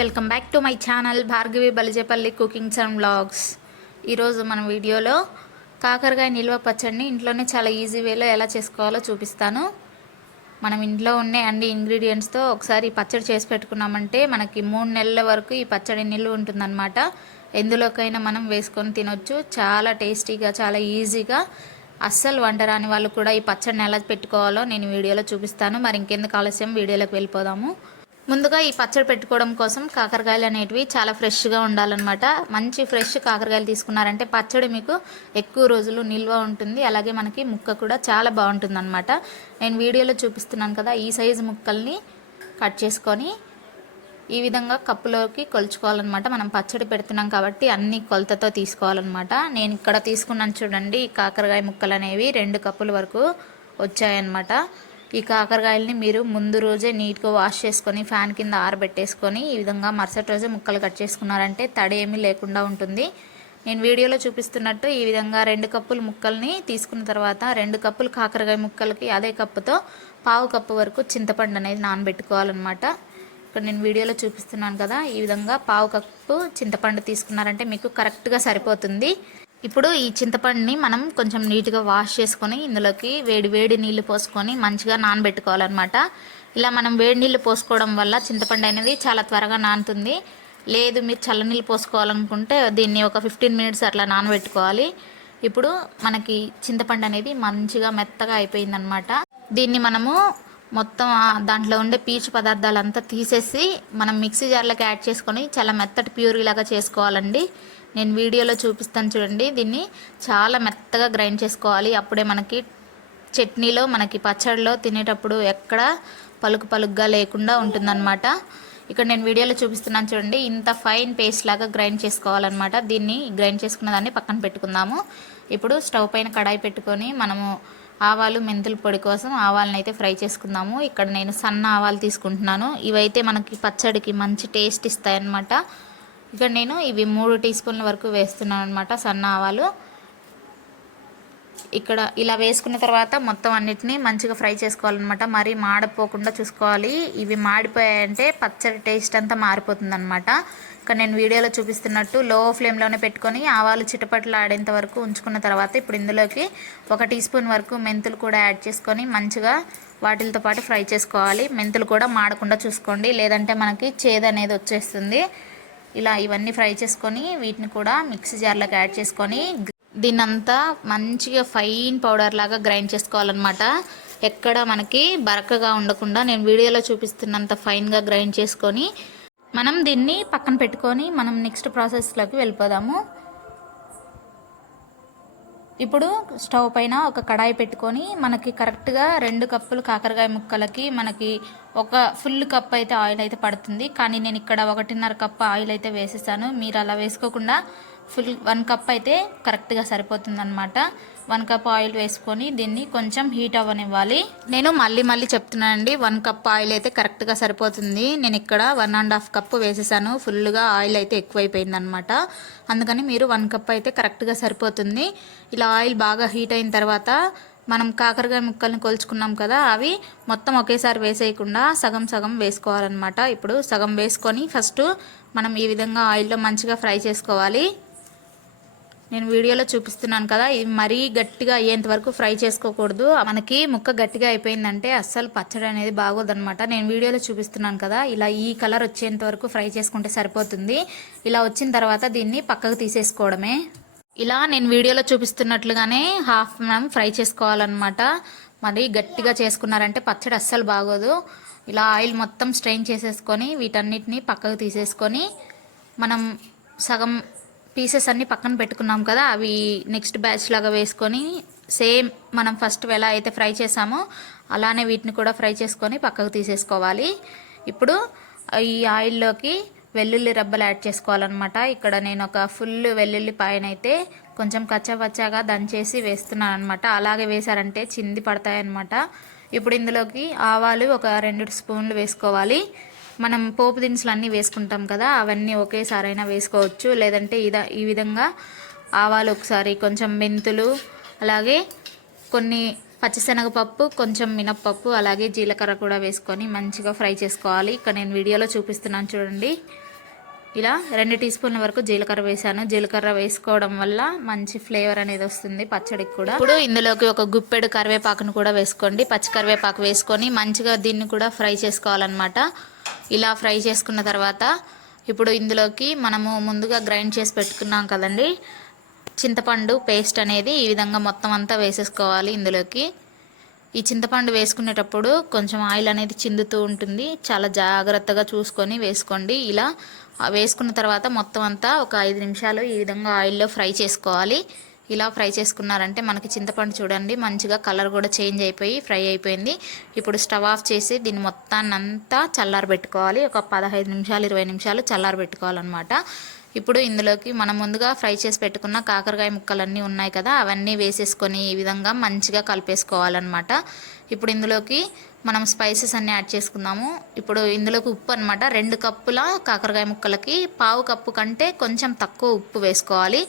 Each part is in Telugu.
Welcome back to my channel Bhargavi Balijepalli cookings and vlogs. ఈరోజు మన వీడియోలో కాకరకాయ నిల్వ పచ్చడిని ఇంట్లోనే చాలా ఈజీ వేలో ఎలా చేసుకోవాలో చూపిస్తాను. మనం ఇంట్లో ఉండే అన్ని ఇంగ్రీడియంట్స్తో ఒకసారి పచ్చడి చేసి పెట్టుకున్నామంటే మనకి మూడు నెలల వరకు ఈ పచ్చడి నిల్వ ఉంటుందన్నమాట. ఎందులోకైనా మనం వేసుకొని తినొచ్చు. చాలా టేస్టీగా చాలా ఈజీగా. అస్సలు వంట రాని వాళ్ళు కూడా ఈ పచ్చడిని ఎలా పెట్టుకోవాలో నేను వీడియోలో చూపిస్తాను. మరి ఇంకెందుకు ఆలస్యం? వీడియోలోకి వెళ్ళిపోదాము. ముందుగా ఈ పచ్చడి పెట్టుకోవడం కోసం కాకరకాయలు అనేటివి చాలా ఫ్రెష్గా ఉండాలన్నమాట. మంచి ఫ్రెష్ కాకరకాయలు తీసుకున్నారంటే పచ్చడి మీకు ఎక్కువ రోజులు నిల్వ ఉంటుంది. అలాగే మనకి ముక్క కూడా చాలా బాగుంటుంది అనమాట నేను వీడియోలో చూపిస్తున్నాను కదా ఈ సైజు ముక్కల్ని కట్ చేసుకొని ఈ విధంగా కప్పులోకి కొలుచుకోవాలన్నమాట. మనం పచ్చడి పెడుతున్నాం కాబట్టి అన్ని కొలతతో తీసుకోవాలన్నమాట. నేను ఇక్కడ తీసుకున్నాను చూడండి కాకరకాయ ముక్కలు అనేవి రెండు కప్పుల వరకు వచ్చాయన్నమాట. ఈ కాకరకాయలని మీరు ముందు రోజే నీట్గా వాష్ చేసుకొని ఫ్యాన్ కింద ఆరబెట్టేసుకొని ఈ విధంగా మరుసటి రోజే ముక్కలు కట్ చేసుకున్నారంటే తడి ఏమీ లేకుండా ఉంటుంది. నేను వీడియోలో చూపిస్తున్నట్టు ఈ విధంగా రెండు కప్పులు ముక్కల్ని తీసుకున్న తర్వాత రెండు కప్పులు కాకరకాయ ముక్కలకి అదే కప్పుతో పావు కప్పు వరకు చింతపండు అనేది నానబెట్టుకోవాలన్నమాట. ఇక్కడ నేను వీడియోలో చూపిస్తున్నాను కదా ఈ విధంగా పావు కప్పు చింతపండు తీసుకున్నారంటే మీకు కరెక్ట్గా సరిపోతుంది. ఇప్పుడు ఈ చింతపండుని మనం కొంచెం నీట్గా వాష్ చేసుకొని ఇందులోకి వేడి వేడి నీళ్ళు పోసుకొని మంచిగా నానబెట్టుకోవాలన్నమాట. ఇలా మనం వేడి నీళ్ళు పోసుకోవడం వల్ల చింతపండు అనేది చాలా త్వరగా నానుతుంది. లేదు మీరు చల్లనీళ్ళు పోసుకోవాలనుకుంటే దీన్ని ఒక ఫిఫ్టీన్ మినిట్స్ అట్లా నానబెట్టుకోవాలి. ఇప్పుడు మనకి చింతపండు అనేది మంచిగా మెత్తగా అయిపోయిందనమాట దీన్ని మనము మొత్తం దాంట్లో ఉండే పీచు పదార్థాలంతా తీసేసి మనం మిక్సీ జార్లోకి యాడ్ చేసుకొని చాలా మెత్తటి ప్యూర్ లాగా చేసుకోవాలండి. నేను వీడియోలో చూపిస్తాను చూడండి. దీన్ని చాలా మెత్తగా గ్రైండ్ చేసుకోవాలి. అప్పుడే మనకి చట్నీలో మనకి పచ్చడిలో తినేటప్పుడు ఎక్కడ పలుకు పలుగ్గా లేకుండా ఉంటుందన్నమాట. ఇక్కడ నేను వీడియోలో చూపిస్తున్నాను చూడండి. ఇంత ఫైన్ పేస్ట్ లాగా గ్రైండ్ చేసుకోవాలన్నమాట. దీన్ని గ్రైండ్ చేసుకున్న దాన్ని పక్కన పెట్టుకుందాము. ఇప్పుడు స్టవ్ పైన కడాయి పెట్టుకొని మనము ఆవాలు మెంతుల పొడి కోసం ఆవాలను అయితే ఫ్రై చేసుకుందాము. ఇక్కడ నేను సన్న ఆవాలు తీసుకుంటున్నాను. ఇవైతే మనకి పచ్చడికి మంచి టేస్ట్ ఇస్తాయన్నమాట. ఇక్కడ నేను ఇవి మూడు టీ స్పూన్ల వరకు వేస్తున్నాను అనమాట సన్న ఆవాలు. ఇక్కడ ఇలా వేసుకున్న తర్వాత మొత్తం అన్నిటిని మంచిగా ఫ్రై చేసుకోవాలన్నమాట. మరీ మాడిపోకుండా చూసుకోవాలి. ఇవి మాడిపోయాయంటే పచ్చడి టేస్ట్ అంతా మారిపోతుంది అనమాట ఇక్కడ నేను వీడియోలో చూపిస్తున్నట్టు లో ఫ్లేమ్లోనే పెట్టుకొని ఆవాలు చిటపట్లు ఆడేంత వరకు ఉంచుకున్న తర్వాత ఇప్పుడు ఇందులోకి ఒక టీ స్పూన్ వరకు మెంతులు కూడా యాడ్ చేసుకొని మంచిగా వాటితో పాటు ఫ్రై చేసుకోవాలి. మెంతులు కూడా మాడకుండా చూసుకోండి. లేదంటే మనకి చేదు అనేది వచ్చేస్తుంది. ఇలా ఇవన్నీ ఫ్రై చేసుకొని వీటిని కూడా మిక్సీ జార్లోకి యాడ్ చేసుకొని దీన్నంతా మంచిగా ఫైన్ పౌడర్ లాగా గ్రైండ్ చేసుకోవాలన్నమాట. ఎక్కడ మనకి బరకగా ఉండకుండా నేను వీడియోలో చూపిస్తున్నంత ఫైన్గా గ్రైండ్ చేసుకొని మనం దీన్ని పక్కన పెట్టుకొని మనం నెక్స్ట్ ప్రాసెస్లోకి వెళ్ళిపోదాము. ఇప్పుడు స్టవ్ పైన ఒక కడాయి పెట్టుకొని మనకి కరెక్ట్గా రెండు కప్పులు కాకరకాయ ముక్కలకి మనకి ఒక ఫుల్ కప్ అయితే ఆయిల్ అయితే పడుతుంది. కానీ నేను ఇక్కడ ఒకటిన్నర కప్ ఆయిల్ అయితే వేసేసాను. మీరు అలా వేసుకోకుండా ఫుల్ వన్ కప్ అయితే కరెక్ట్గా సరిపోతుంది అనమాట వన్ కప్ ఆయిల్ వేసుకొని దీన్ని కొంచెం హీట్ అవ్వనివ్వాలి. నేను మళ్ళీ మళ్ళీ చెప్తున్నానండి వన్ కప్ ఆయిల్ అయితే కరెక్ట్గా సరిపోతుంది. నేను ఇక్కడ వన్ అండ్ హాఫ్ కప్ వేసేసాను. ఫుల్గా ఆయిల్ అయితే ఎక్కువైపోయింది అనమాట అందుకని మీరు వన్ కప్ అయితే కరెక్ట్గా సరిపోతుంది. ఇలా ఆయిల్ బాగా హీట్ అయిన తర్వాత మనం కాకరకాయ ముక్కల్ని కొలుచుకున్నాం కదా అవి మొత్తం ఒకేసారి వేసేయకుండా సగం సగం వేసుకోవాలన్నమాట. ఇప్పుడు సగం వేసుకొని ఫస్ట్ మనం ఈ విధంగా ఆయిల్లో మంచిగా ఫ్రై చేసుకోవాలి. నేను వీడియోలో చూపిస్తున్నాను కదా ఇది మరీ గట్టిగా అయ్యేంత వరకు ఫ్రై చేసుకోకూడదు. మనకి ముక్క గట్టిగా అయిపోయిందంటే అస్సలు పచ్చడి అనేది బాగోదనమాట నేను వీడియోలో చూపిస్తున్నాను కదా ఇలా ఈ కలర్ వచ్చేంత వరకు ఫ్రై చేసుకుంటే సరిపోతుంది. ఇలా వచ్చిన తర్వాత దీన్ని పక్కకు తీసేసుకోవడమే. ఇలా నేను వీడియోలో చూపిస్తున్నట్లుగానే హాఫ్ మ్యామ్ ఫ్రై చేసుకోవాలన్నమాట. మరి గట్టిగా చేసుకున్నారంటే పచ్చడి అస్సలు బాగోదు. ఇలా ఆయిల్ మొత్తం స్ట్రెయిన్ చేసేసుకొని వీటన్నిటిని పక్కకు తీసేసుకొని మనం సగం పీసెస్ అన్నీ పక్కన పెట్టుకున్నాం కదా అవి నెక్స్ట్ బ్యాచ్ లాగా వేసుకొని సేమ్ మనం ఫస్ట్ ఎలా అయితే ఫ్రై చేసామో అలానే వీటిని కూడా ఫ్రై చేసుకొని పక్కకు తీసేసుకోవాలి. ఇప్పుడు ఈ ఆయిల్లోకి వెల్లుల్లి రబ్బలు యాడ్ చేసుకోవాలన్నమాట. ఇక్కడ నేను ఒక ఫుల్ వెల్లుల్లి పాయనైతే కొంచెం కచ్చపచ్చాగా దంచేసి వేస్తున్నాను అనమాట అలాగే వేసారంటే చింది పడతాయన్నమాట. ఇప్పుడు ఇందులోకి ఆవాలు ఒక రెండు స్పూన్లు వేసుకోవాలి. మనం పోపు దినుసులు అన్నీ వేసుకుంటాం కదా అవన్నీ ఒకేసారైనా వేసుకోవచ్చు. లేదంటే ఇద ఈ విధంగా ఆవాలు ఒకసారి కొంచెం మెంతులు అలాగే కొన్ని పచ్చిశనగపప్పు కొంచెం మినప్పప్పు అలాగే జీలకర్ర కూడా వేసుకొని మంచిగా ఫ్రై చేసుకోవాలి. ఇక్కడ నేను వీడియోలో చూపిస్తున్నాను చూడండి. ఇలా రెండు టీ స్పూన్ల వరకు జీలకర్ర వేసాను జీలకర్ర వేసుకోవడం వల్ల మంచి ఫ్లేవర్ అనేది వస్తుంది పచ్చడికి కూడా. ఇప్పుడు ఇందులోకి ఒక గుప్పెడు కరివేపాకును కూడా వేసుకోండి. పచ్చి కరివేపాకు వేసుకొని మంచిగా దీన్ని కూడా ఫ్రై చేసుకోవాలన్నమాట. ఇలా ఫ్రై చేసుకున్న తర్వాత ఇప్పుడు ఇందులోకి మనము ముందుగా గ్రైండ్ చేసి పెట్టుకున్నాం కదండి. చింతపండు పేస్ట్ అనేది ఈ విధంగా మొత్తం అంతా వేసేసుకోవాలి ఇందులోకి. ఈ చింతపండు వేసుకునేటప్పుడు కొంచెం ఆయిల్ అనేది చిందుతూ ఉంటుంది. చాలా జాగ్రత్తగా చూసుకొని వేసుకోండి. ఇలా వేసుకున్న తర్వాత మొత్తం అంతా ఒక ఐదు నిమిషాలు ఈ విధంగా ఆయిల్లో ఫ్రై చేసుకోవాలి. ఇలా ఫ్రై చేసుకున్నారంటే మనకి చింతపండు చూడండి మంచిగా కలర్ కూడా చేంజ్ అయిపోయి ఫ్రై అయిపోయింది. ఇప్పుడు స్టవ్ ఆఫ్ చేసి దీన్ని మొత్తాన్ని అంతా చల్లారబెట్టుకోవాలి ఒక పదహైదు నిమిషాలు ఇరవై నిమిషాలు చల్లారబెట్టుకోవాలన్నమాట ఇప్పుడు ఇందులోకి మనం ముందుగా ఫ్రై చేసి పెట్టుకున్న కాకరకాయ ముక్కలన్నీ ఉన్నాయి కదా అవన్నీ వేసేసుకొని ఈ విధంగా మంచిగా కలిపేసుకోవాలన్నమాట. ఇప్పుడు ఇందులోకి మనం స్పైసెస్ అన్నీ యాడ్ చేసుకుందాము. ఇప్పుడు ఇందులోకి ఉప్పు అనమాట రెండు కప్పుల కాకరకాయ ముక్కలకి పావు కప్పు కంటే కొంచెం తక్కువ ఉప్పు వేసుకోవాలి.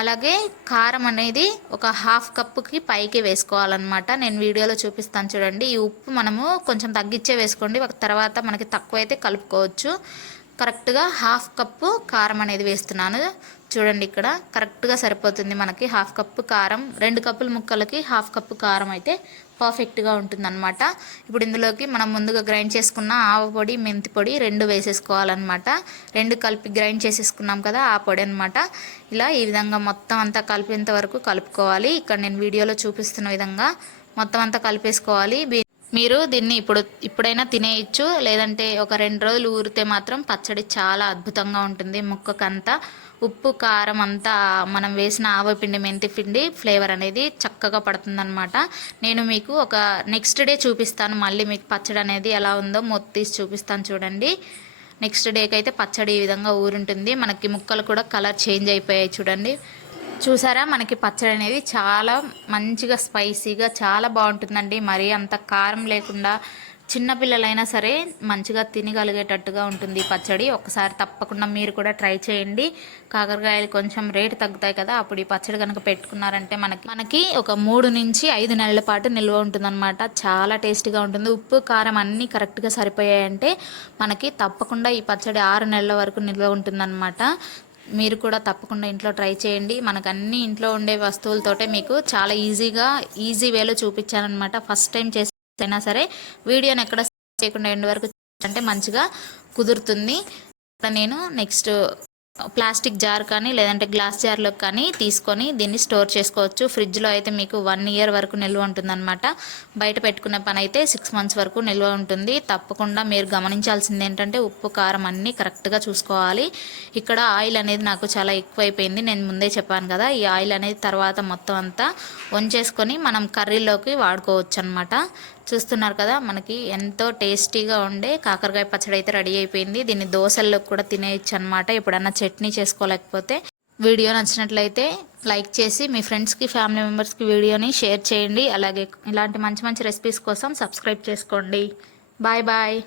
అలాగే కారం అనేది ఒక హాఫ్ కప్పుకి పైకి వేసుకోవాలన్నమాట. నేను వీడియోలో చూపిస్తాను చూడండి. ఈ ఉప్పు మనము కొంచెం తగ్గించే వేసుకోండి. ఒక తర్వాత మనకి తక్కువ అయితే కలుపుకోవచ్చు. కరెక్ట్గా హాఫ్ కప్పు కారం అనేది వేస్తున్నాను. చూడండి ఇక్కడ కరెక్ట్గా సరిపోతుంది మనకి. హాఫ్ కప్పు కారం రెండు కప్పుల ముక్కలకి హాఫ్ కప్పు కారం అయితే పర్ఫెక్ట్గా ఉంటుందన్నమాట. ఇప్పుడు ఇందులోకి మనం ముందుగా గ్రైండ్ చేసుకున్న ఆవ పొడి మెంతి పొడి రెండు వేసేసుకోవాలన్నమాట. రెండు కలిపి గ్రైండ్ చేసేసుకున్నాం కదా ఆ పొడి అనమాట ఇలా ఈ విధంగా మొత్తం అంతా కలిపేంత వరకు కలుపుకోవాలి. ఇక్కడ నేను వీడియోలో చూపిస్తున్న విధంగా మొత్తం అంతా కలిపేసుకోవాలి. మీరు దీన్ని ఇప్పుడు ఇప్పుడైనా తినేయచ్చు. లేదంటే ఒక రెండు రోజులు ఊరితే మాత్రం పచ్చడి చాలా అద్భుతంగా ఉంటుంది ముక్కకంతా. ఉప్పు కారం అంతా మనం వేసిన ఆవపిండి మెంతి పిండి ఫ్లేవర్ అనేది చక్కగా పడుతుందన్నమాట. నేను మీకు ఒక నెక్స్ట్ డే చూపిస్తాను. మళ్ళీ మీకు పచ్చడి అనేది ఎలా ఉందో మొత్తం తీసి చూపిస్తాను చూడండి. నెక్స్ట్ డేకి అయితే పచ్చడి ఈ విధంగా ఊరుంటుంది. మనకి ముక్కలు కూడా కలర్ చేంజ్ అయిపోయాయి చూడండి. చూసారా? మనకి పచ్చడి అనేది చాలా మంచిగా స్పైసీగా చాలా బాగుంటుందండి. మరీ అంత కారం లేకుండా చిన్నపిల్లలైనా సరే మంచిగా తినగలిగేటట్టుగా ఉంటుంది పచ్చడి. ఒకసారి తప్పకుండా మీరు కూడా ట్రై చేయండి. కాకరకాయలు కొంచెం రేటు తగ్గుతాయి కదా అప్పుడు ఈ పచ్చడి కనుక పెట్టుకున్నారంటే మనకి మనకి ఒక మూడు నుంచి ఐదు నెలల పాటు నిల్వ ఉంటుందన్నమాట. చాలా టేస్టీగా ఉంటుంది. ఉప్పు కారం అన్నీ కరెక్ట్గా సరిపోయాయంటే మనకి తప్పకుండా ఈ పచ్చడి ఆరు నెలల వరకు నిల్వ ఉంటుందన్నమాట. మీరు కూడా తప్పకుండా ఇంట్లో ట్రై చేయండి. మనకు అన్ని ఇంట్లో ఉండే వస్తువులతోటే మీకు చాలా ఈజీగా ఈజీ వేలో చూపించానమాట ఫస్ట్ టైం అయినా సరే వీడియోని ఎక్కడ చేయకుండా ఎండ్ వరకు అంటే మంచిగా కుదురుతుంది. నేను నెక్స్ట్ ప్లాస్టిక్ జార్ కానీ లేదంటే గ్లాస్ జార్లో కానీ తీసుకొని దీన్ని స్టోర్ చేసుకోవచ్చు. ఫ్రిడ్జ్లో అయితే మీకు వన్ ఇయర్ వరకు నిల్వ ఉంటుందన్నమాట. బయట పెట్టుకునే పని అయితే సిక్స్ మంత్స్ వరకు నిల్వ ఉంటుంది. తప్పకుండా మీరు గమనించాల్సింది ఏంటంటే ఉప్పు కారం అన్నీ కరెక్ట్గా చూసుకోవాలి. ఇక్కడ ఆయిల్ అనేది నాకు చాలా ఎక్కువైపోయింది. నేను ముందే చెప్పాను కదా ఈ ఆయిల్ అనేది తర్వాత మొత్తం అంతా వంచేసుకొని మనం కర్రీలోకి వాడుకోవచ్చు అనమాట చూస్తున్నారు కదా మనకి ఎంతో టేస్టీగా ఉండే కాకరకాయ పచ్చడి అయితే రెడీ అయిపోయింది. దీన్ని దోశల్లో కూడా తినేయచ్చు అనమాట ఎప్పుడన్నా చట్నీ చేసుకోలేకపోతే వీడియో నచ్చినట్లయితే లైక్ చేసి మీ ఫ్రెండ్స్కి ఫ్యామిలీ మెంబర్స్కి వీడియోని షేర్ చేయండి. అలాగే ఇలాంటి మంచి మంచి రెసిపీస్ కోసం సబ్స్క్రైబ్ చేసుకోండి. Bye bye.